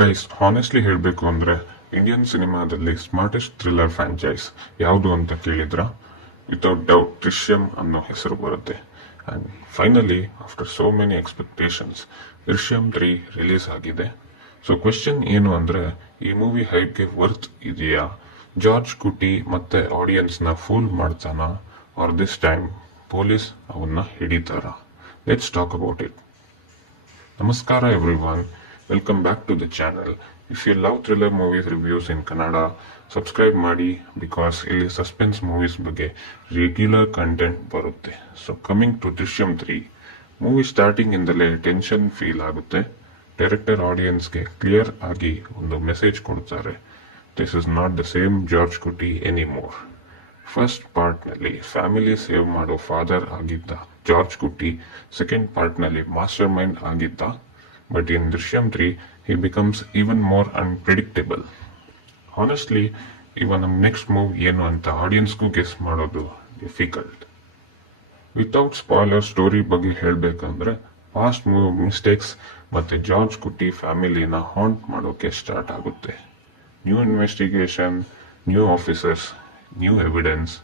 Guys honestly ಹೇಳಬೇಕು ಅಂದ್ರೆ Indian ಸಿನಿಮಾದಲ್ಲಿ ಸ್ಮಾರ್ಟೆಸ್ಟ್ ಥ್ರಿಲ್ಲರ್ ಫ್ರಾಂಚೈಸ್ ಯಾವುದು ಅಂತ ಕೇಳಿದ್ರ ವಿತೌಟ್ ಡೌಟ್ ದೃಶ್ಯಂ ಅನ್ನೋ ಹೆಸರು ಬರುತ್ತೆ. And finally after so many expectations Drishyam 3 release ಆಗಿದೆ. ಸೊ ಕ್ವೆಶ್ಚನ್ ಏನು ಅಂದ್ರೆ ಈ ಮೂವಿ ಹೈಪ್ಗೆ ವರ್ತ್ ಇದೆಯಾ? ಜಾರ್ಜ್ ಕುಟಿ ಮತ್ತೆ ಆಡಿಯನ್ಸ್ ನ ಫೂಲ್ ಮಾಡ್ತಾನ ಆರ್ ದಿಸ್ ಟೈಮ್ ಪೊಲೀಸ್ ಅವನ್ನ ಹಿಡಿತಾರ? Let's talk about it. Namaskara everyone, welcome back to the channel. If you love thriller movies reviews in Kannada, subscribe ಮಾಡಿ because ಇಲ್ಲಿ ಸಸ್ಪೆನ್ಸ್ ಮೂವೀಸ್ ಬಗ್ಗೆ ರೆಗ್ಯುಲರ್ ಕಂಟೆಂಟ್ ಬರುತ್ತೆ. So coming to Drishyam 3, movie starting ಇಂದಲೇ tension feel ಆಗುತ್ತೆ. Director ಆಡಿಯನ್ಸ್ಗೆ clear ಆಗಿ ಒಂದು message ಕೊಡ್ತಾರೆ, this is not the same George Kutty anymore. First part ನಲ್ಲಿ ಫ್ಯಾಮಿಲಿ ಸೇವ್ ಮಾಡೋ ಫಾದರ್ ಆಗಿದ್ದ ಜಾರ್ಜ್ ಕುಟಿ ಸೆಕೆಂಡ್ ಪಾರ್ಟ್ ನಲ್ಲಿ ಮಾಸ್ಟರ್ ಮೈಂಡ್ ಆಗಿದ್ದ. But in Drishyam 3 he becomes even more unpredictable. Honestly, ಇವನ್ ನೆಕ್ಸ್ಟ್ ಮೂವ್ ಏನು ಅಂತ ಆಡಿಯನ್ಸ್ಗೂ ಗೆಸ್ ಮಾಡೋದು ಡಿಫಿಕಲ್ಟ್. ವಿತೌಟ್ ಸ್ಪಾಯ್ಲರ್ ಸ್ಟೋರಿ ಬಗ್ಗೆ ಹೇಳ್ಬೇಕಂದ್ರೆ ಪಾಸ್ಟ್ ಮೂವ್ ಮಿಸ್ಟೇಕ್ಸ್ ಮತ್ತೆ ಜಾರ್ಜ್ ಕುಟಿ ಫ್ಯಾಮಿಲಿನ ಹಾಂಟ್ ಮಾಡೋಕೆ ಸ್ಟಾರ್ಟ್ ಆಗುತ್ತೆ. New investigation, new officers, new evidence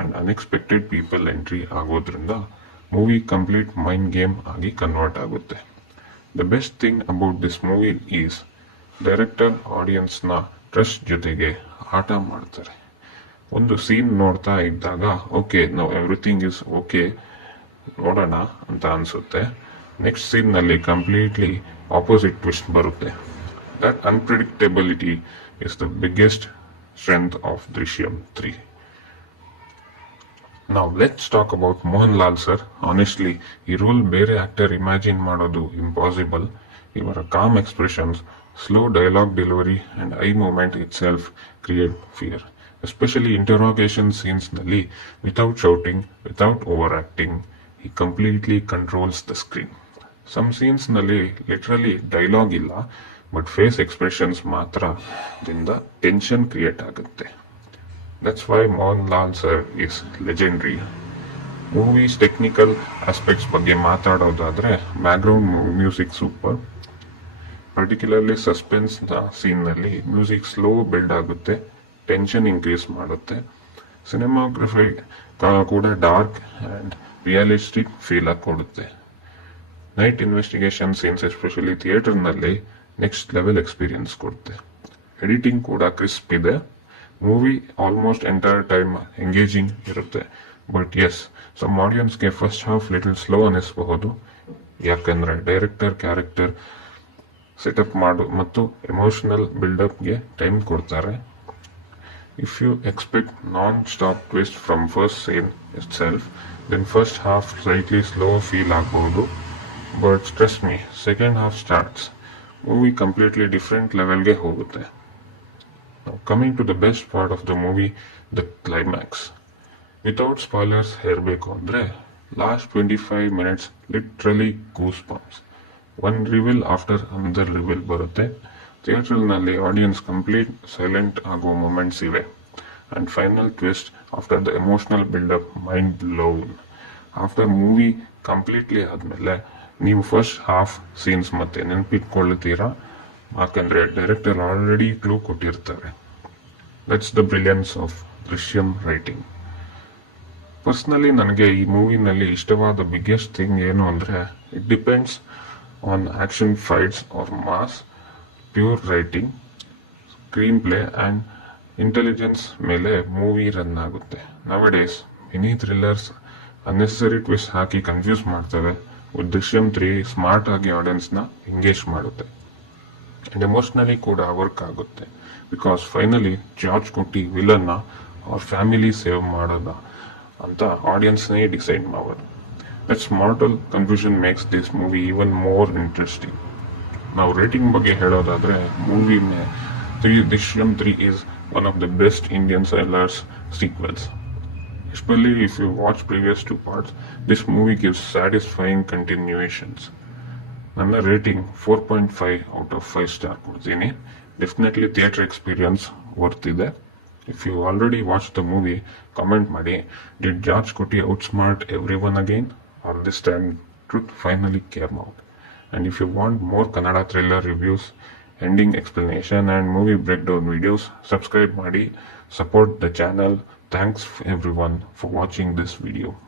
and unexpected people entry ಆಗೋದ್ರಿಂದ ಮೂವಿ ಕಂಪ್ಲೀಟ್ ಮೈಂಡ್ ಗೇಮ್ ಆಗಿ ಕನ್ವರ್ಟ್ ಆಗುತ್ತೆ. The best thing about this movie is director audience ನ trust ಜೊತೆಗೆ ಆಟ ಮಾಡ್ತಾರೆ. ಒಂದು ಸೀನ್ ನೋಡ್ತಾ ಇದ್ದಾಗ ಓಕೆ ನಾವು ಎವ್ರಿಥಿಂಗ್ ಇಸ್ ಓಕೆ ನೋಡೋಣ ಅಂತ ಅನ್ಸುತ್ತೆ. ನೆಕ್ಸ್ಟ್ ಸೀನ್ ನಲ್ಲಿ ಕಂಪ್ಲೀಟ್ಲಿ ಆಪೋಸಿಟ್ ಟ್ವಿಸ್ಟ್ ಬರುತ್ತೆ. That unpredictability is the biggest strength of Drishyam 3. Now let's talk about Mohanlal sir. Honestly, ಈ ರೋಲ್ ಬೇರೆ ಆಕ್ಟರ್ ಇಮ್ಯಾಜಿನ್ ಮಾಡೋದು ಇಂಪಾಸಿಬಲ್. ಇವರ calm expressions, slow dialogue delivery and eye movement itself create fear. Especially interrogation scenes ನಲ್ಲಿ without shouting, without over acting, he completely controls the screen. Some scenes ನಲ್ಲಿ literally dialogue ಇಲ್ಲ, but face expressions ಮಾತ್ರ ದಿಂದ tension create ಆಗುತ್ತೆ. That's why Mohanlal sir is legendary. Movies technical aspects ಬಗ್ಗೆ ಮಾತಾಡೋದಾದ್ರೆ background music super. Particularly suspense ನ scene ನಲ್ಲಿ music slow build ಆಗುತ್ತೆ, ಟೆನ್ಷನ್ ಇನ್ಕ್ರೀಸ್ ಮಾಡುತ್ತೆ. ಸಿನಿಮಾಗ್ರಫಿ ಕೂಡ ಡಾರ್ಕ್ ಅಂಡ್ ರಿಯಲಿಸ್ಟಿಕ್ ಫೀಲ್ ಆಗಿ ಕೊಡುತ್ತೆ. Night investigation scenes especially theatre ನಲ್ಲಿ ನೆಕ್ಸ್ಟ್ ಲೆವೆಲ್ ಎಕ್ಸ್ಪೀರಿಯನ್ಸ್ ಕೊಡುತ್ತೆ. ಎಡಿಟಿಂಗ್ ಕೂಡ ಕ್ರಿಸ್ಪ್ ಇದೆ. Movie almost entire time engaging ಇರುತ್ತೆ. ಬಟ್ ಎಸ್, ಸಮ್ ಆಡಿಯನ್ಸ್ಗೆ ಫಸ್ಟ್ ಹಾಫ್ ಲಿಟಲ್ ಸ್ಲೋ ಅನಿಸಬಹುದು, ಯಾಕಂದ್ರೆ ಡೈರೆಕ್ಟರ್ ಕ್ಯಾರೆಕ್ಟರ್ ಸೆಟಪ್ ಮಾಡು ಮತ್ತು ಎಮೋಷನಲ್ ಬಿಲ್ಡಪ್ಗೆ ಟೈಮ್ ಕೊಡ್ತಾರೆ. If you expect non stop twist from first scene itself, then first half slightly slow feel ಆಗಬಹುದು. But trust me, second half starts movie completely different ಲೆವೆಲ್ಗೆ ಹೋಗುತ್ತೆ. Coming to the best part of the movie, the climax. Without spoilers ಹೇಳಬೇಕು ಅಂದ್ರೆ last 25 minutes literally goose bumps. One reveal after another reveal ಬರುತ್ತೆ. Theatre ನಲ್ಲಿ audience complete silent ಆಗೋ moments ಇವೆ. And final twist after the emotional buildup mind blown. After movie completely ಆದ್ಮೇಲೆ ನೀವು first half scenes ಮತ್ತೆ ನೆನಪಿಟ್ಕೊಳ್ತೀರಾ, ಯಾಕಂದ್ರೆ ಡೈರೆಕ್ಟರ್ ಆಲ್ರೆಡಿ ಕ್ಲೂ ಕೊಟ್ಟಿರ್ತಾರೆ. That's the brilliance of Drishyam writing. Personally ನನಗೆ ಈ ಮೂವಿನಲ್ಲಿ ಇಷ್ಟವಾದ ಬಿಗ್ಗೆಸ್ಟ್ ಥಿಂಗ್ ಏನು ಅಂದ್ರೆ it depends on action fights or mass, pure writing, screenplay and intelligence ಮೇಲೆ ಮೂವಿ ರನ್ ಆಗುತ್ತೆ. Nowadays many thrillers unnecessary twist ಹಾಕಿ ಕನ್ಫ್ಯೂಸ್ ಮಾಡ್ತವೆ. ದೃಶ್ಯಂ 3 ಸ್ಮಾರ್ಟ್ ಆಗಿ ಆಡಿಯನ್ಸ್ ನ ಎಂಗೇಜ್ ಮಾಡುತ್ತೆ ಅಂಡ್ ಎಮೋಷನಲಿ ಕೂಡ ವರ್ಕ್ ಆಗುತ್ತೆ. Because finally George Kutty villain ನ ಅವ್ರ ಫ್ಯಾಮಿಲಿ ಸೇವ್ ಮಾಡೋದ ಅಂತ ಆಡಿಯನ್ಸ್ ನೇ ಡಿಸೈಡ್ ಮಾಡೋದು. That smart confusion makes this movie even more interesting. ನಾವು ರೇಟಿಂಗ್ ಬಗ್ಗೆ ಹೇಳೋದಾದ್ರೆ movie Drishyam 3 is one of the best Indian thrillers sequels. Especially if you watch previous 2 parts, this movie gives satisfying continuations. ನನ್ನ rating 4.5 out of 5 star ಕೊಡ್ತೀನಿ. Definitely theatre experience worth ಇದೆ. If you already watch the movie, comment ಮಾಡಿ, did George Kutty outsmart everyone again or this time truth finally came out? And if you want more Kannada thriller reviews, ending explanation and movie breakdown videos. Subscribe ಮಾಡಿ, support the channel. Thanks everyone for watching this video.